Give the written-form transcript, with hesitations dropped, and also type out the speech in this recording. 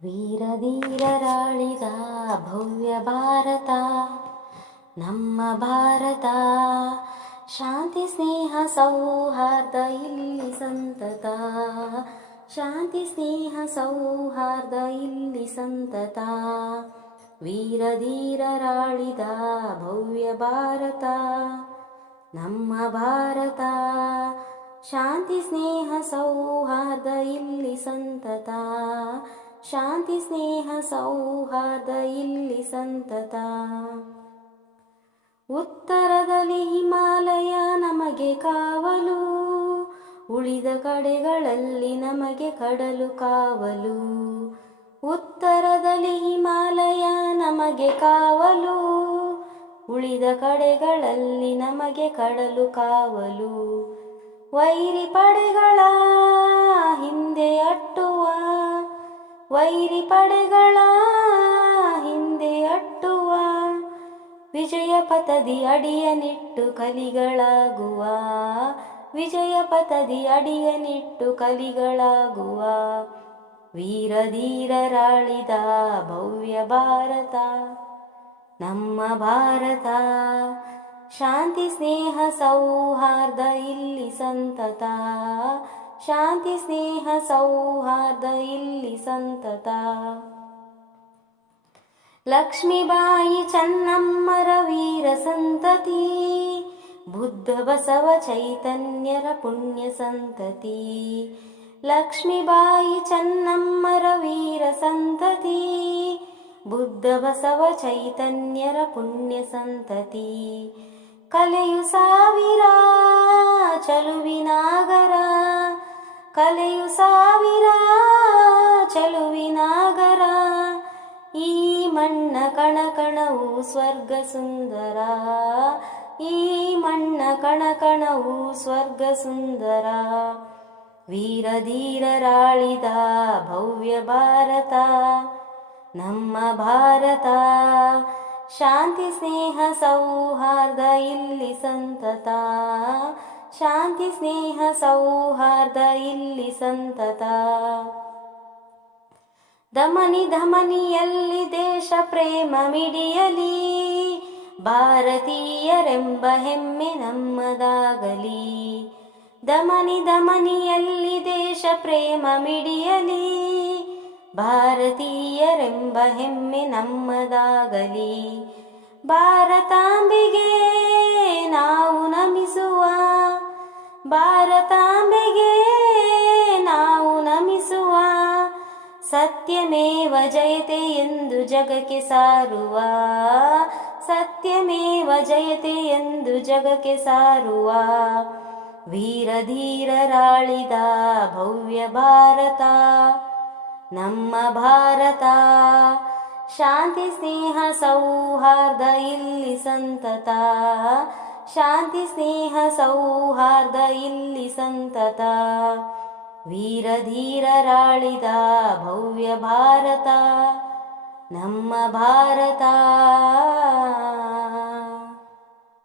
ವೀರಧೀರರಾಳಿದ ಭವ್ಯ ಭಾರತ ನಮ್ಮ ಭಾರತ. ಶಾಂತಿ ಸ್ನೇಹ ಸೌಹಾರ್ದ ಇಲ್ಲಿ ಸಂತತ, ಶಾಂತಿ ಸ್ನೇಹ ಸೌಹಾರ್ದ ಇಲ್ಲಿ ಸಂತತ. ವೀರಧೀರರಾಳಿದ ಭವ್ಯ ಭಾರತ ನಮ್ಮ ಭಾರತ. ಶಾಂತಿ ಸ್ನೇಹ ಸೌಹಾರ್ದ ಇಲ್ಲಿ ಸಂತತ, ಶಾಂತಿ ಸ್ನೇಹ ಸೌಹಾರ್ದ ಇಲ್ಲಿ ಸಂತತ. ಉತ್ತರದಲ್ಲಿ ಹಿಮಾಲಯ ನಮಗೆ ಕಾವಲು, ಉಳಿದ ಕಡೆಗಳಲ್ಲಿ ನಮಗೆ ಕಡಲು ಕಾವಲು. ಉತ್ತರದಲ್ಲಿ ಹಿಮಾಲಯ ನಮಗೆ ಕಾವಲು, ಉಳಿದ ಕಡೆಗಳಲ್ಲಿ ನಮಗೆ ಕಡಲು ಕಾವಲು. ವೈರಿ ಪಡೆಗಳ ಹಿಂದೆ ಅಟ್ಟುವ, ವೈರಿ ಪಡೆಗಳ ಹಿಂದೆ ಅಟ್ಟುವ. ವಿಜಯ ಪಥದಿ ಅಡಿಯನಿಟ್ಟು ಕಲಿಗಳಾಗುವ, ವಿಜಯ ಪಥದಿ ಅಡಿಯನಿಟ್ಟು ಕಲಿಗಳಾಗುವ. ವೀರಧೀರರಾಳಿದ ಭವ್ಯ ಭಾರತ ನಮ್ಮ ಭಾರತ. ಶಾಂತಿ ಸ್ನೇಹ ಸೌಹಾರ್ದ ಇಲ್ಲಿ ಸಂತತ, ಶಾಂತಿ ಸ್ನೇಹ ಸೌಹಾರ್ದ ಇಲ್ಲಿ ಸಂತತ. ಲಕ್ಷ್ಮೀಬಾಯಿ ಚೆನ್ನಮ್ಮರ ವೀರ ಸಂತತಿ, ಬುದ್ಧ ಬಸವ ಚೈತನ್ಯರ ಪುಣ್ಯ ಸಂತತಿ. ಲಕ್ಷ್ಮೀಬಾಯಿ ಚೆನ್ನಮ್ಮರ ವೀರ ಸಂತತಿ, ಬುದ್ಧ ಬಸವ ಚೈತನ್ಯರ ಪುಣ್ಯ ಸಂತತಿ. ಕಲೆಯು ಸಾವಿರ ಚಲುವಿನಾಗರ, ಕಲೆಯು ಸಾವಿರ ಚಲುವಿನಾಗರ. ಈ ಮಣ್ಣ ಕಣಕಣವು ಸ್ವರ್ಗ ಸುಂದರ, ಈ ಮಣ್ಣ ಕಣಕಣವು ಸ್ವರ್ಗ ಸುಂದರ. ವೀರಧೀರರಾಳಿದ ಭವ್ಯ ಭಾರತ ನಮ್ಮ ಭಾರತ. ಶಾಂತಿ ಸ್ನೇಹ ಸೌಹಾರ್ದ ಇಲ್ಲಿ ಸಂತತ, ಶಾಂತಿ ಸ್ನೇಹ ಸೌಹಾರ್ದ ಇಲ್ಲಿ ಸಂತತ. ಧಮನಿ ಧಮನಿಯಲ್ಲಿ ದೇಶ ಪ್ರೇಮ ಮಿಡಿಯಲಿ, ಭಾರತೀಯರೆಂಬ ಹೆಮ್ಮೆ ನಮ್ಮದಾಗಲಿ. ಧಮನಿ ಧಮನಿಯಲ್ಲಿ ದೇಶ ಪ್ರೇಮ ಮಿಡಿಯಲಿ, ಭಾರತೀಯರೆಂಬ ಹೆಮ್ಮೆ ನಮ್ಮದಾಗಲಿ. ಭಾರತಾಂಬೆಗೆ ನಾವು ನಮಿಸುವ, ಭಾರತಾಂಬೆಗೆ ನಾವು ನಮಿಸುವ. ಸತ್ಯಮೇವ ಜಯತೆ ಎಂದು ಜಗಕ್ಕೆ ಸಾರುವ, ಸತ್ಯಮೇವ ಜಯತೆ ಎಂದು ಜಗಕ್ಕೆ ಸಾರುವ. ವೀರಧೀರರಾಳಿದ ಭವ್ಯ ಭಾರತ ನಮ್ಮ ಭಾರತ. ಶಾಂತಿ ಸ್ನೇಹ ಸೌಹಾರ್ದ ಇಲ್ಲಿ ಸಂತತ, ಶಾಂತಿ ಸ್ನೇಹ ಸೌಹಾರ್ದ ಇಲ್ಲಿ ಸಂತತ. ವೀರಧೀರರಾಳಿದ ಭವ್ಯ ಭಾರತ ನಮ್ಮ ಭಾರತ.